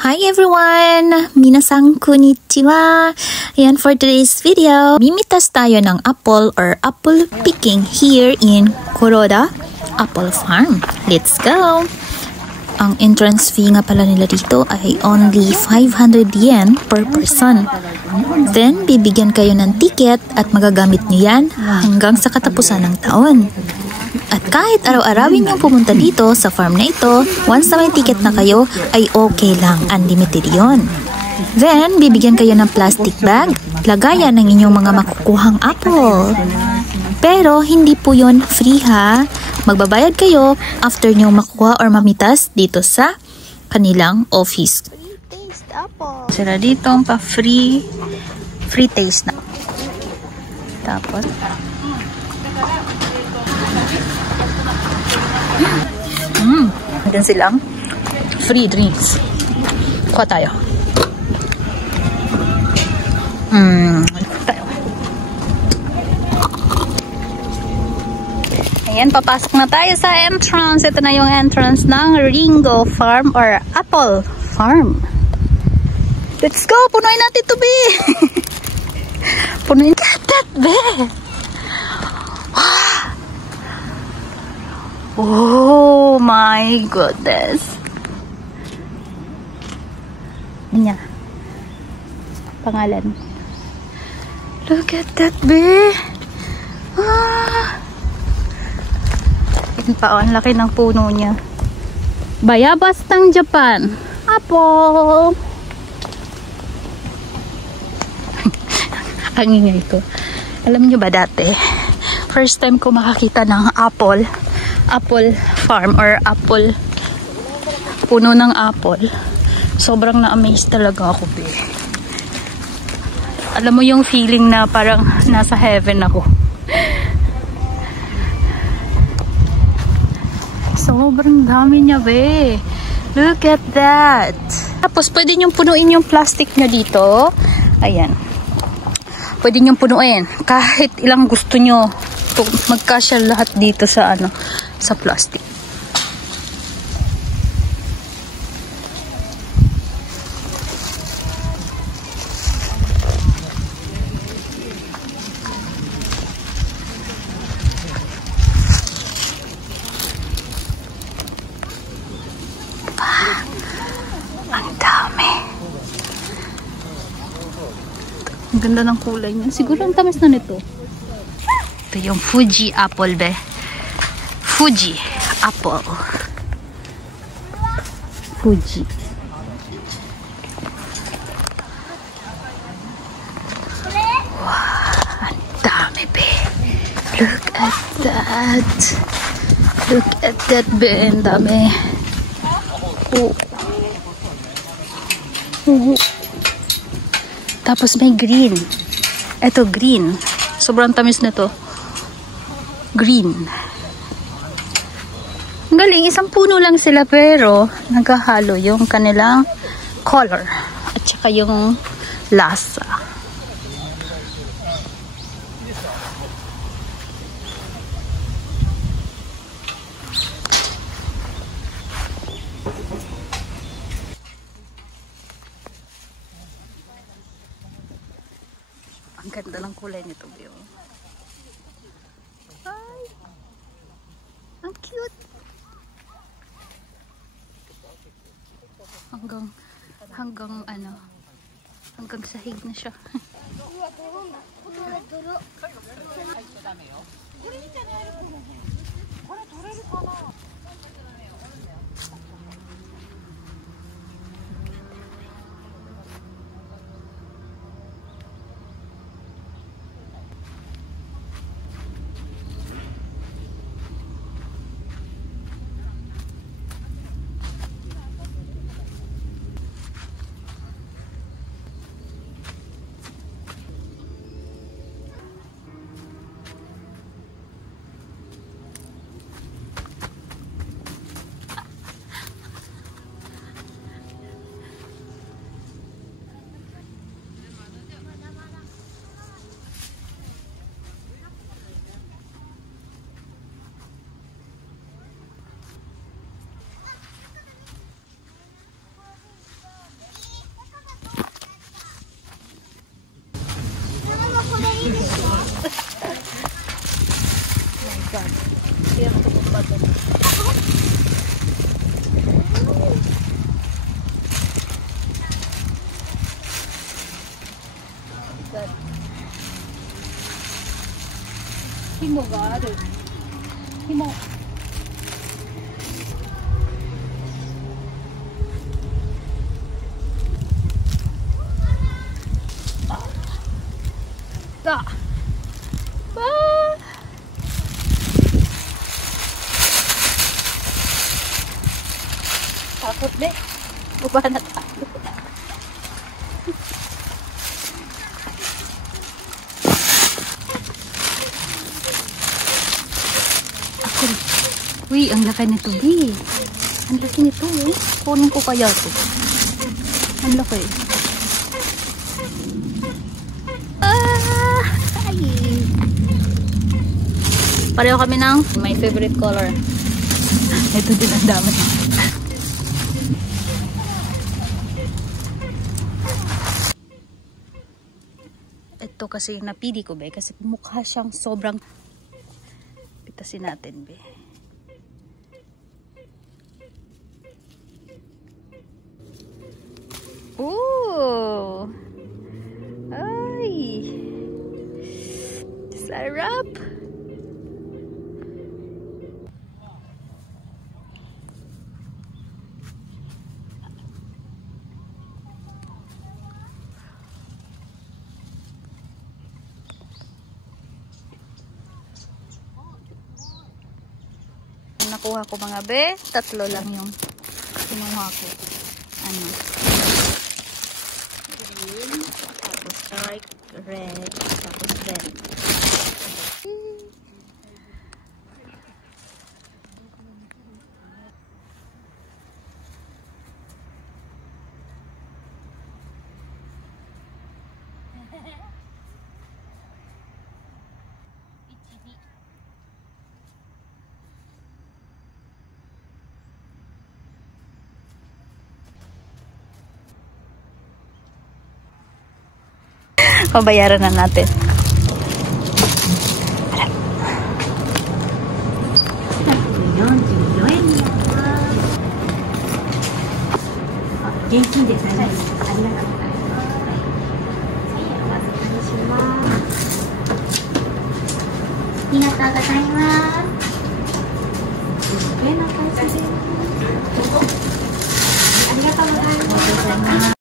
Hi everyone! Minasang konnichiwa! Ayan, for today's video, mimitas tayo ng apple or apple picking here in Kuroda Apple Farm. Let's go! Ang entrance fee nga pala nila dito ay only 500 yen per person. Then, bibigyan kayo ng ticket at magagamit nyo yan hanggang sa katapusan ng taon. At kahit araw-arawin yung pumunta dito sa farm na ito, once na may ticket na kayo, ay okay lang, unlimited yon. Then, bibigyan kayo ng plastic bag, lagayan ng inyong mga makukuhang apple. Pero, hindi po yon free ha. Magbabayad kayo after nyo makuha or mamitas dito sa kanilang office. Free taste apple. Sila dito pa free taste na. Tapos, Hanggang silang free drinks. Kuha tayo. Tayo. Ayan, papasok na tayo sa entrance. Ito na yung entrance ng Ringo Farm or Apple Farm. Let's go! Punuin natin ito, be! Punuin natin, be! Oh my goodness. Niya. Pangalan. Look at that, be. Yan pa, ang laki ng puno niya. Bayabas ng Japan. Apple. Ang ingay ko. Alam niyo ba dati, first time ko makakita ng apple farm or apple, puno ng apple, sobrang na-amaze talaga ako, be. Alam mo yung feeling na parang nasa heaven ako. Sobrang dami niya, be. Look at that. Tapos pwede niyong punuin yung plastic na dito. Ayan, pwede niyong punuin kahit ilang gusto nyo. Magkasya lahat dito sa sa plastic. Ang dami. Ang ganda ng kulay niya. Siguro ang tamis na nito. Ito yung Fuji apple, be. Fuji apple. Fuji. Wow, ang dami, be. Look at that. Look at that, be. Ang dami. Oh. Tapos may green. Ito, green. Sobrang tamis na to. Green. Ang galing, isang puno lang sila pero naghahalo yung kanilang color at saka yung lasa. Ang ganda ng kulay nito, Bio. Ay! Ang cute! Hanggang sahig na siya. God. Kaya matapos ba ito? God. Himo ga aru. Himo. Da. Ah. Takot deh. Baba na tayo. Uy, ang laki nito, B. Ang laki nito, eh. Kunin ko kaya ito. Ang laki. Ah! Ay! Pareho kami ng my favorite color. Ito din ang dami. Ito kasi yung napili ko, be. Kasi mukha siyang sobrang... Pitasin natin, be. Ooh! Ay! Sarap! Nakuha ko mga be, 3 lang yung kinuha ko. Ano? Green, tapos dark red, tapos red. Pabayaran na natin.